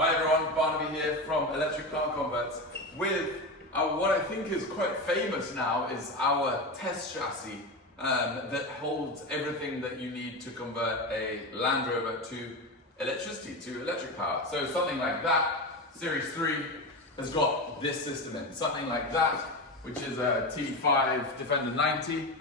Hi everyone, Barnaby here from Electric Car Converts with what I think is quite famous now is our test chassis that holds everything that you need to convert a Land Rover to electricity, to electric power. So something like that, Series 3 has got this system in. Something like that, which is a T5 Defender 90,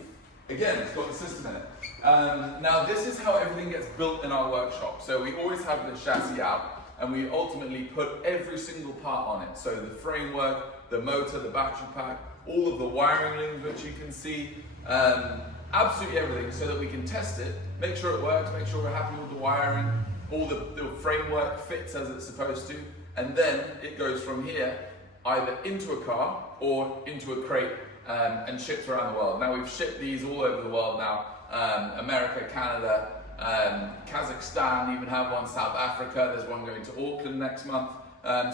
again, it's got the system in it. Now this is how everything gets built in our workshop. So we always have the chassis out and we ultimately put every single part on it. So the framework, the motor, the battery pack, all of the wiring looms which you can see, absolutely everything so that we can test it, make sure it works, make sure we're happy with the wiring, all the framework fits as it's supposed to, and then it goes from here either into a car or into a crate and shipped around the world. Now we've shipped these all over the world now, America, Canada, Kazakhstan, even have one, South Africa, there's one going to Auckland next month.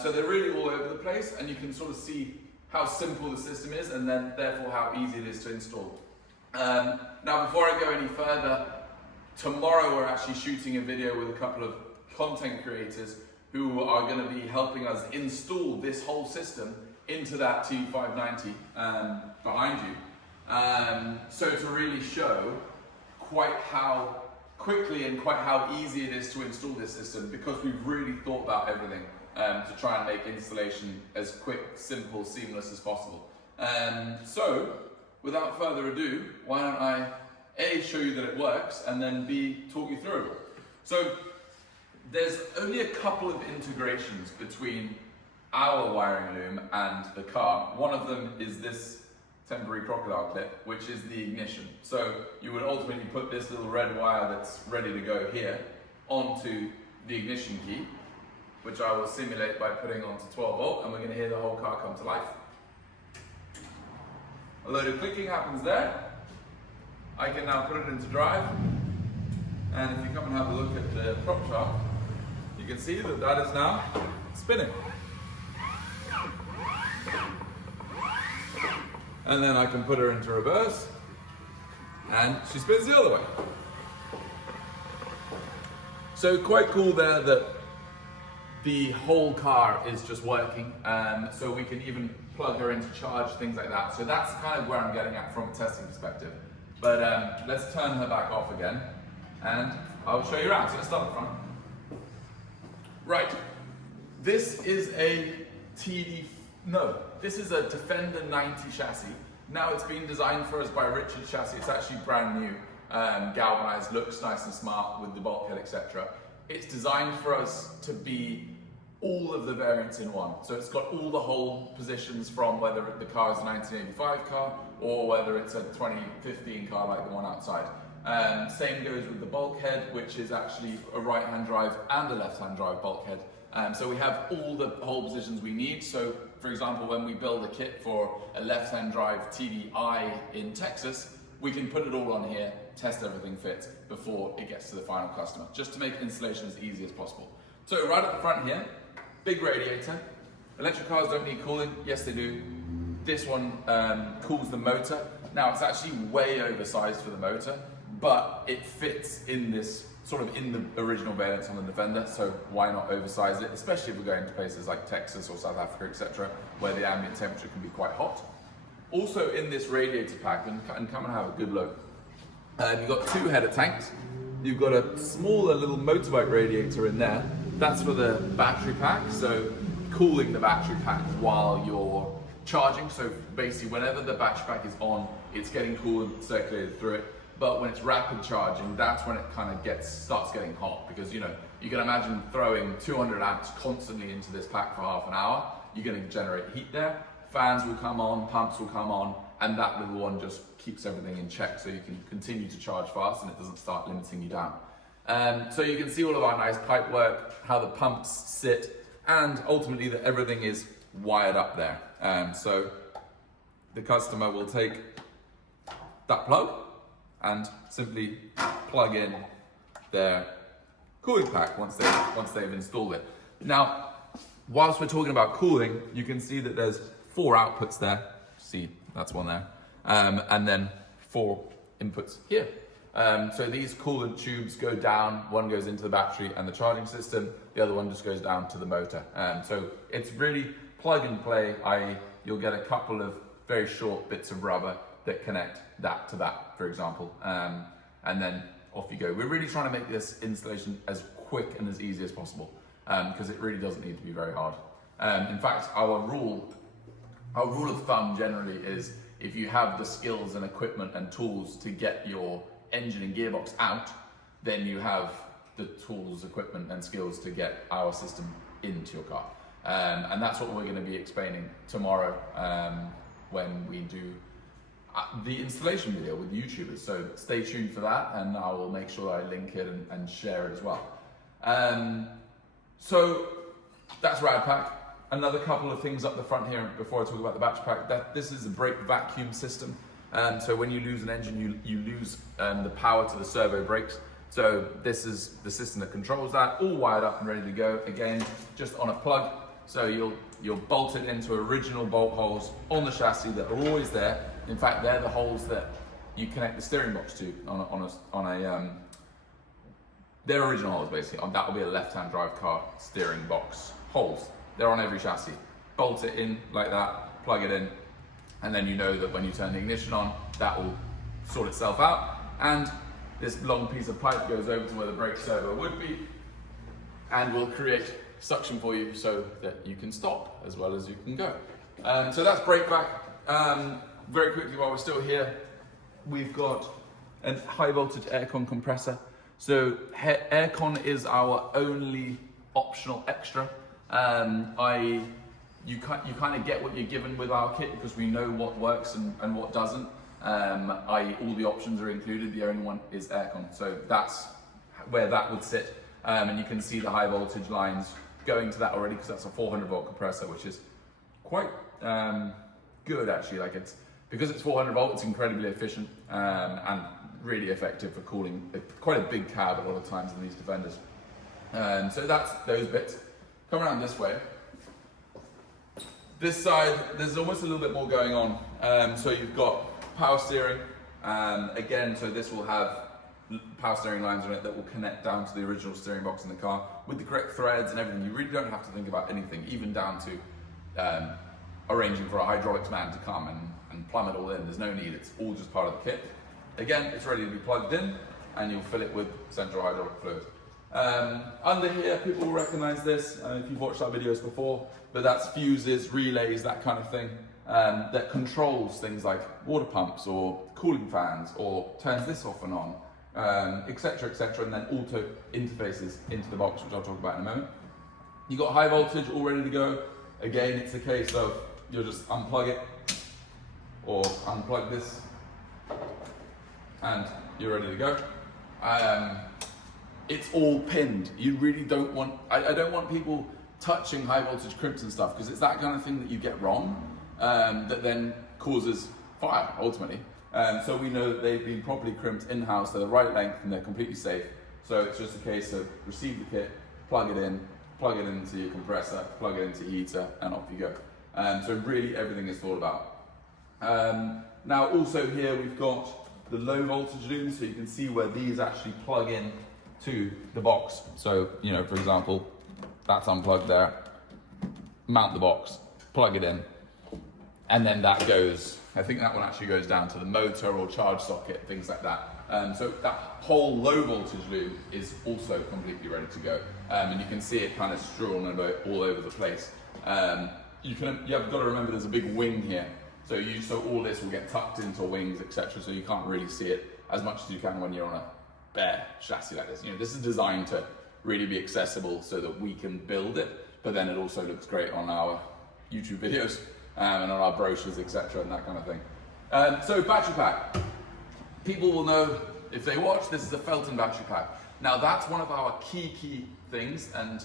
So they're really all over the place and you can sort of see how simple the system is and then therefore how easy it is to install. Now before I go any further, tomorrow we're actually shooting a video with a couple of content creators who are going to be helping us install this whole system into that T590 behind you. So to really show quite how quickly and quite how easy it is to install this system, because we've really thought about everything to try and make installation as quick, simple, seamless as possible. So without further ado, why don't I A, show you that it works, and then B, talk you through it. So there's only a couple of integrations between our wiring loom and the car. One of them is this temporary crocodile clip, which is the ignition. So you would ultimately put this little red wire that's ready to go here onto the ignition key, which I will simulate by putting onto 12 volt, and we're going to hear the whole car come to life. A load of clicking happens there. I can now put it into drive, and if you come and have a look at the prop shaft, you can see that that is now spinning. And then I can put her into reverse and she spins the other way. So quite cool there that the whole car is just working, so we can even plug her into charge, things like that. So that's kind of where I'm getting at from a testing perspective. But let's turn her back off again and I'll show you around. So let's start at the front. Right, this is a this is a Defender 90 chassis. Now it's been designed for us by Richard Chassis. It's actually brand new, galvanized, looks nice and smart with the bulkhead, etc. It's designed for us to be all of the variants in one. So it's got all the hold positions from whether the car is a 1985 car or whether it's a 2015 car like the one outside. Same goes with the bulkhead, which is actually a right-hand drive and a left-hand drive bulkhead. So we have all the hold positions we need. So for example, when we build a kit for a left-hand drive TDI in Texas, we can put it all on here, test everything fits before it gets to the final customer, just to make installation as easy as possible. So right at the front here, big radiator. Electric cars don't need cooling. Yes, they do. This one cools the motor. Now it's actually way oversized for the motor, but it fits in this sort of in the original variants on the Defender, so why not oversize it, especially if we're going to places like Texas or South Africa, etc., where the ambient temperature can be quite hot. Also in this radiator pack, and come and have a good look, you've got two header tanks, you've got a smaller little motorbike radiator in there, that's for the battery pack, so cooling the battery pack while you're charging, so basically whenever the battery pack is on, it's getting coolant circulated through it. But when it's rapid charging, that's when it kind of starts getting hot, because you can imagine throwing 200 amps constantly into this pack for half an hour, you're going to generate heat there, fans will come on, pumps will come on, and that little one just keeps everything in check so you can continue to charge fast and it doesn't start limiting you down. So you can see all of our nice pipe work, how the pumps sit, and ultimately that everything is wired up there. So the customer will take that plug and simply plug in their cooling pack once they've installed it. Now, whilst we're talking about cooling, you can see that there's 4 outputs there. See, that's one there. And then 4 inputs here. So these coolant tubes go down, one goes into the battery and the charging system, the other one just goes down to the motor. So it's really plug and play, i.e. you'll get a couple of very short bits of rubber that connect that to that, for example, and then off you go. We're really trying to make this installation as quick and as easy as possible, because it really doesn't need to be very hard. In fact, our rule of thumb generally is if you have the skills and equipment and tools to get your engine and gearbox out, then you have the tools, equipment and skills to get our system into your car. And that's what we're going to be explaining tomorrow when we do the installation video with YouTubers. So stay tuned for that, and I will make sure I link it and share it as well. So that's Rad Pack. Another couple of things up the front here before I talk about the battery pack. This is a brake vacuum system. So when you lose an engine, you lose the power to the servo brakes. So this is the system that controls that, all wired up and ready to go. Again, just on a plug. So you'll bolt it into original bolt holes on the chassis that are always there. In fact, they're the holes that you connect the steering box to they're original holes basically. That will be a left-hand drive car steering box holes. They're on every chassis. Bolt it in like that, plug it in, and then you know that when you turn the ignition on, that will sort itself out. And this long piece of pipe goes over to where the brake servo would be, and will create suction for you so that you can stop as well as you can go. So that's brake vac. Very quickly while we're still here, we've got a high voltage aircon compressor. So aircon is our only optional extra. You kind of get what you're given with our kit because we know what works and what doesn't. All the options are included, the only one is aircon. So that's where that would sit. And you can see the high voltage lines going to that already because that's a 400 volt compressor, which is quite good actually. Because it's 400 volt, it's incredibly efficient and really effective for cooling quite a big cab a lot of times in these Defenders. So that's those bits. Come around this way. This side, there's almost a little bit more going on. So you've got power steering. Again, so this will have power steering lines on it that will connect down to the original steering box in the car with the correct threads and everything. You really don't have to think about anything, even down to arranging for a hydraulics man to come and plumb it all in. There's no need, it's all just part of the kit. Again, it's ready to be plugged in and you'll fill it with central hydraulic fluid. Under here, people will recognize this if you've watched our videos before, but that's fuses, relays, that kind of thing, that controls things like water pumps or cooling fans or turns this off and on, etc., etc., and then auto interfaces into the box, which I'll talk about in a moment. You've got high voltage all ready to go. Again, it's a case of you'll just unplug it or unplug this and you're ready to go. It's all pinned. You really don't want, I don't want people touching high voltage crimps and stuff because it's that kind of thing that you get wrong that then causes fire ultimately. So we know that they've been properly crimped in-house, they're the right length and they're completely safe. So it's just a case of receive the kit, plug it into your compressor, plug it into your heater, and off you go. So really everything is thought about. Now also here we've got the low voltage looms, so you can see where these actually plug in to the box. So, you know, for example, that's unplugged there. Mount the box, plug it in, and then that goes, I think that one actually goes down to the motor or charge socket, things like that. So that whole low voltage loom is also completely ready to go. And you can see it kind of strewn all over the place. You've got to remember there's a big wing here. So all this will get tucked into wings, etc. So you can't really see it as much as you can when you're on a bare chassis like this. You know, this is designed to really be accessible so that we can build it, but then it also looks great on our YouTube videos and on our brochures, etc. and that kind of thing. So battery pack. People will know if they watch, this is a Felton battery pack. Now that's one of our key things and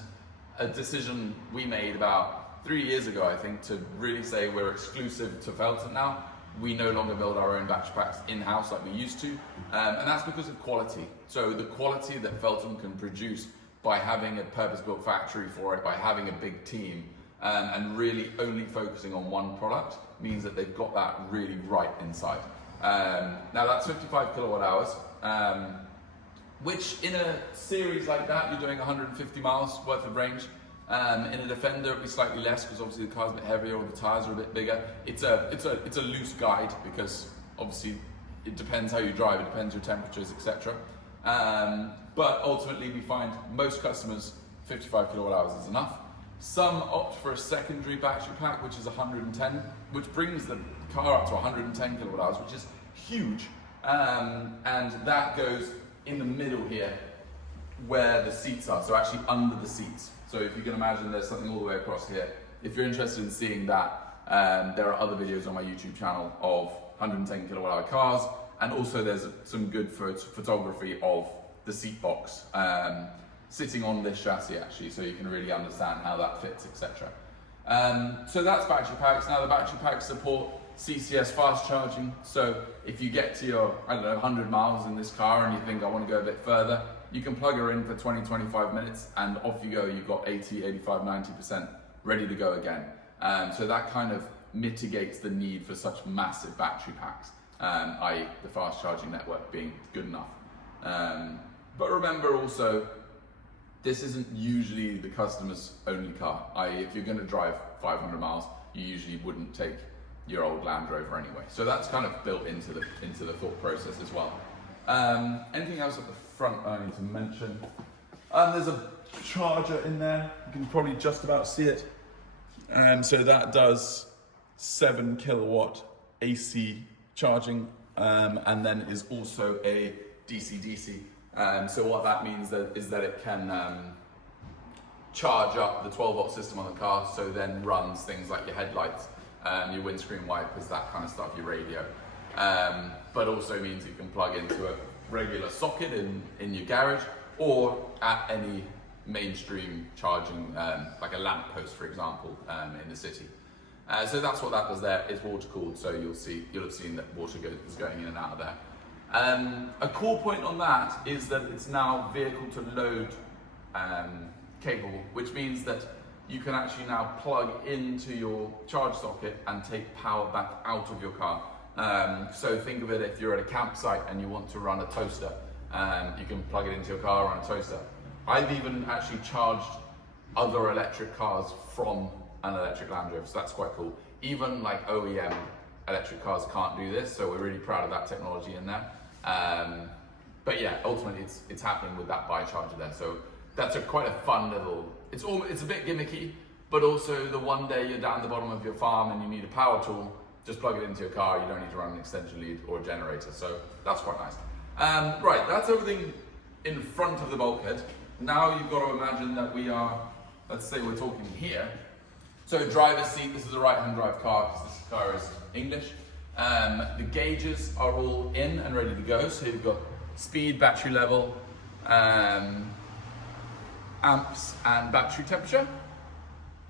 a decision we made about 3 years ago, I think, to really say we're exclusive to Felton now. We no longer build our own battery packs in-house like we used to, and that's because of quality. So the quality that Felton can produce by having a purpose-built factory for it, by having a big team, and really only focusing on one product means that they've got that really right inside. Now that's 55 kilowatt hours, which in a series like that, you're doing 150 miles worth of range. In a Defender, it'd be slightly less because obviously the car's a bit heavier or the tires are a bit bigger. It's a loose guide because obviously it depends how you drive, it depends your temperatures, etc. But ultimately we find most customers 55 kilowatt hours is enough. Some opt for a secondary battery pack, which is 110, which brings the car up to 110 kilowatt hours, which is huge. And that goes in the middle here where the seats are, so actually under the seats. So if you can imagine there's something all the way across here. If you're interested in seeing that, there are other videos on my YouTube channel of 110 kilowatt hour cars, and also there's some good photography of the seat box sitting on this chassis actually, so you can really understand how that fits, etc. So that's battery packs. Now the battery packs support CCS fast charging, so if you get to your, I don't know, 100 miles in this car and you think I want to go a bit further, you can plug her in for 20-25 minutes and off you go. You've got 80, 85, 90% ready to go again. So that kind of mitigates the need for such massive battery packs, i.e. the fast charging network being good enough. But remember also, this isn't usually the customer's only car, i.e. if you're going to drive 500 miles, you usually wouldn't take your old Land Rover anyway. So that's kind of built into the thought process as well. Anything else at the front I need to mention? There's a charger in there. You can probably just about see it. So that does 7 kilowatt AC charging, and then is also a DC-DC. So what that means is that it can charge up the 12 volt system on the car, so then runs things like your headlights, your windscreen wipers, that kind of stuff, your radio. But also means you can plug into a regular socket in your garage or at any mainstream charging, like a lamp post, for example, in the city. So that's what that does there. It's water cooled, so you'll have seen that water is going in and out of there. A cool point on that is that it's now vehicle to load capable, which means that you can actually now plug into your charge socket and take power back out of your car. So think of it, if you're at a campsite and you want to run a toaster, you can plug it into your car, run a toaster. I've even actually charged other electric cars from an electric Land Rover, so that's quite cool. Even like OEM electric cars can't do this, so we're really proud of that technology in there. But yeah, ultimately it's happening with that bi-charger there. So that's quite a fun little, it's a bit gimmicky, but also the one day you're down the bottom of your farm and you need a power tool, just plug it into your car. You don't need to run an extension lead or a generator. So that's quite nice. Right, that's everything in front of the bulkhead. Now you've got to imagine that we are, let's say we're talking here. So driver's seat, this is a right-hand drive car because this car is English. The gauges are all in and ready to go. So you've got speed, battery level, amps and battery temperature.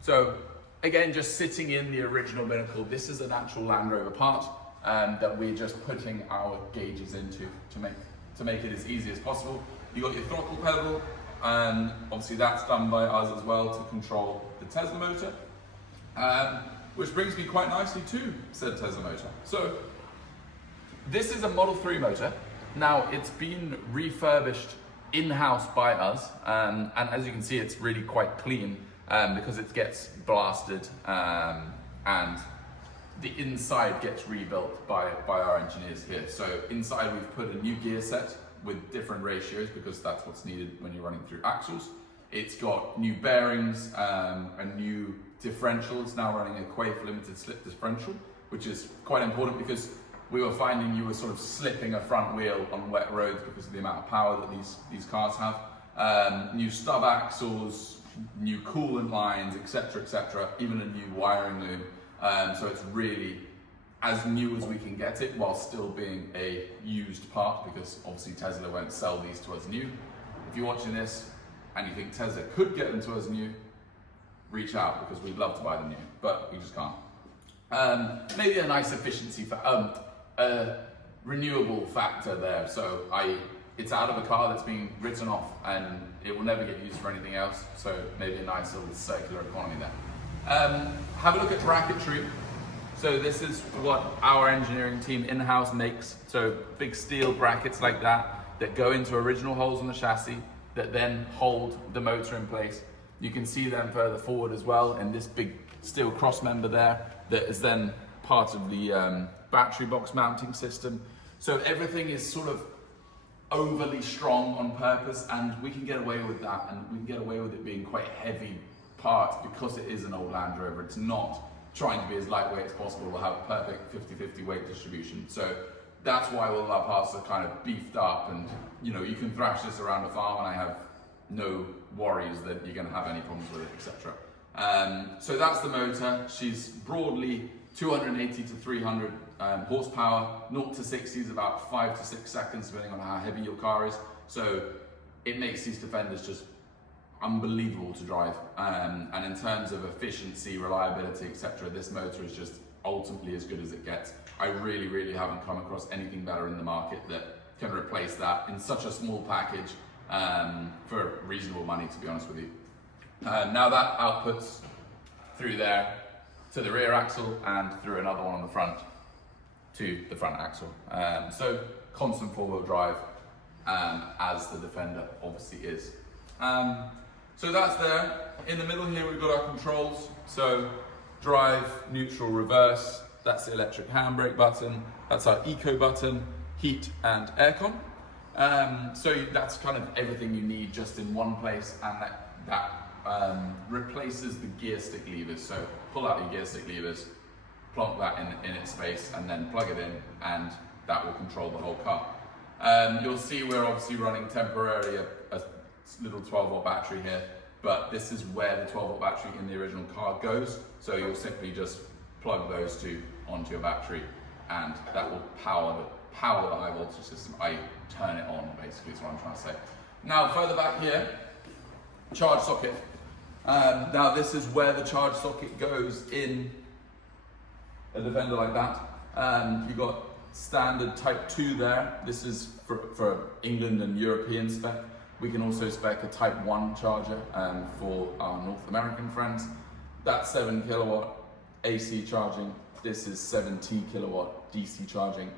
So again, just sitting in the original binnacle, this is an actual Land Rover part that we're just putting our gauges into to make it as easy as possible. You've got your throttle pedal, and obviously that's done by us as well to control the Tesla motor. Which brings me quite nicely to said Tesla motor. So this is a Model 3 motor. Now it's been refurbished in-house by us, and as you can see, it's really quite clean because it gets blasted and the inside gets rebuilt by our engineers here. So inside we've put a new gear set with different ratios because that's what's needed when you're running through axles. It's got new bearings, a new differential. It's now running a Quaife limited slip differential, which is quite important because we were finding you were sort of slipping a front wheel on wet roads because of the amount of power that these cars have. New stub axles, new coolant lines, etc., even a new wiring loom. So it's really as new as we can get it while still being a used part, because obviously Tesla won't sell these to us new. If you're watching this and you think Tesla could get them to us new, reach out because we'd love to buy them new, but we just can't. Maybe a nice efficiency renewable factor there. So it's out of a car that's being written off and it will never get used for anything else. So maybe a nice little circular economy there. Have a look at bracketry. So this is what our engineering team in-house makes. So big steel brackets like that go into original holes in the chassis that then hold the motor in place. You can see them further forward as well in this big steel cross member there that is then part of the battery box mounting system. So everything is sort of overly strong on purpose, and we can get away with that, and we can get away with it being quite a heavy part because it is an old Land Rover. It's not trying to be as lightweight as possible. We'll have a perfect 50-50 weight distribution. So that's why all of our parts are kind of beefed up, and you know, you can thrash this around a farm and I have no worries that you're going to have any problems with it, etc. So that's the motor. She's broadly 280 to 300 horsepower. 0 to 60 is about 5 to 6 seconds, depending on how heavy your car is. So it makes these Defenders just unbelievable to drive. And in terms of efficiency, reliability, etc., this motor is just ultimately as good as it gets. I really, really haven't come across anything better in the market that can replace that in such a small package for reasonable money, to be honest with you. Now that outputs through there to the rear axle and through another one on the front to the front axle. So constant four-wheel drive, as the Defender obviously is. So that's there. In the middle here we've got our controls. So drive, neutral, reverse. That's the electric handbrake button. That's our eco button, heat and aircon. So that's kind of everything you need just in one place, and that replaces the gear stick levers. So pull out your gear stick levers, plonk that in its space, and then plug it in, and that will control the whole car. You'll see we're obviously running temporarily a little 12-volt battery here, but this is where the 12-volt battery in the original car goes. So you'll simply just plug those two onto your battery, and that will power the high voltage system. I turn it on, basically, is what I'm trying to say. Now, further back here, charge socket. Now this is where the charge socket goes in a Defender like that. You've got standard Type 2 there. This is for England and European spec. We can also spec a Type 1 charger for our North American friends. That's 7 kilowatt AC charging. This is 70 kilowatt DC charging.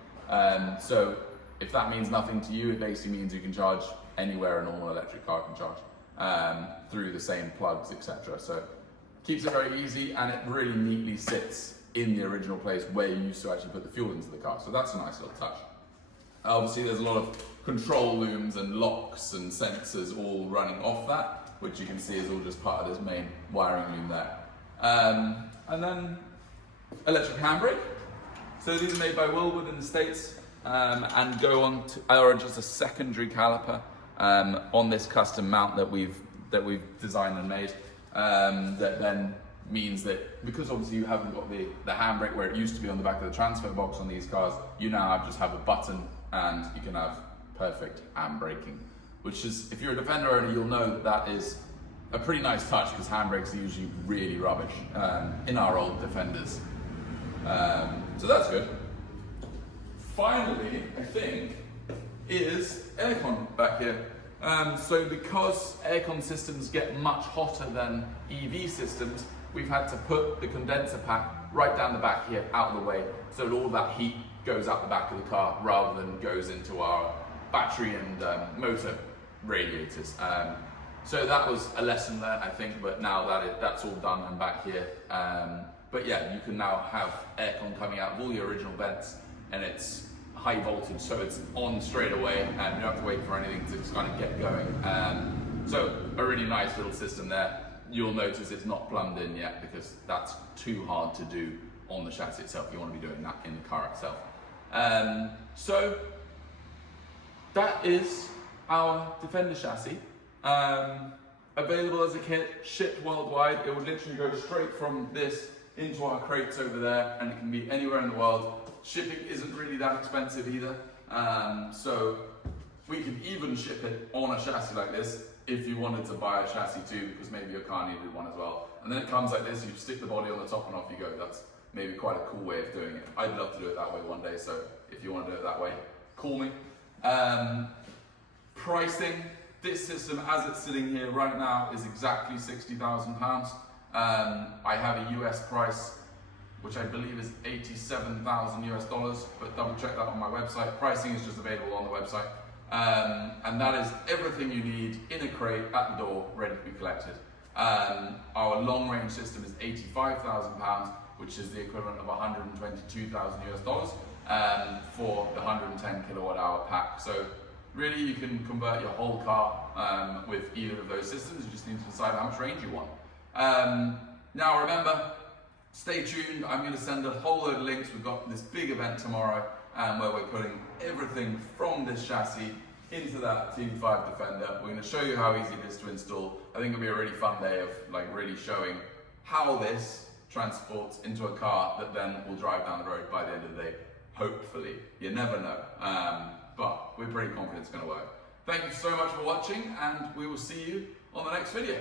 So if that means nothing to you, it basically means you can charge anywhere a normal electric car can charge through the same plugs, etc. So keeps it very easy, and it really neatly sits in the original place where you used to actually put the fuel into the car. So that's a nice little touch. Obviously there's a lot of control looms and locks and sensors all running off that, which you can see is all just part of this main wiring loom there. And then electric handbrake. So these are made by Willwood in the States, and go on to, are just a secondary caliper on this custom mount that we've designed and made. That then means that because obviously you haven't got the handbrake where it used to be on the back of the transfer box on these cars, you now just have a button and you can have perfect handbraking. Which is, if you're a Defender owner, you'll know that that is a pretty nice touch, because handbrakes are usually really rubbish in our old Defenders. So that's good. Finally, I think, is aircon back here. So because aircon systems get much hotter than EV systems, we've had to put the condenser pack right down the back here, out of the way, so that all that heat goes out the back of the car rather than goes into our battery and motor radiators. So that was a lesson learned, I think, but now that's all done and back here. But yeah, you can now have aircon coming out of all your original vents, and it's high voltage, so it's on straight away, and you don't have to wait for anything to just kind of get going. So a really nice little system there. You'll notice it's not plumbed in yet, because that's too hard to do on the chassis itself. You want to be doing that in the car itself. So that is our Defender chassis. Available as a kit, shipped worldwide. It would literally go straight from this into our crates over there, and it can be anywhere in the world. Shipping isn't really that expensive either, so we could even ship it on a chassis like this if you wanted to buy a chassis too, because maybe your car needed one as well. And then it comes like this, you stick the body on the top and off you go. That's maybe quite a cool way of doing it. I'd love to do it that way one day, so if you want to do it that way, call me. Pricing, this system as it's sitting here right now is exactly £60,000. I have a US price which I believe is 87,000 US dollars, but double check that on my website. Pricing is just available on the website. And that is everything you need in a crate at the door, ready to be collected. Our long range system is 85,000 pounds, which is the equivalent of 122,000 US dollars for the 110 kilowatt hour pack. So really you can convert your whole car with either of those systems. You just need to decide how much range you want. Now remember, stay tuned. I'm going to send a whole load of links. We've got this big event tomorrow where we're putting everything from this chassis into that Team 5 Defender. We're going to show you how easy it is to install. I think it'll be a really fun day of really showing how this transports into a car that then will drive down the road by the end of the day. Hopefully. You never know. But we're pretty confident it's going to work. Thank you so much for watching, and we will see you on the next video.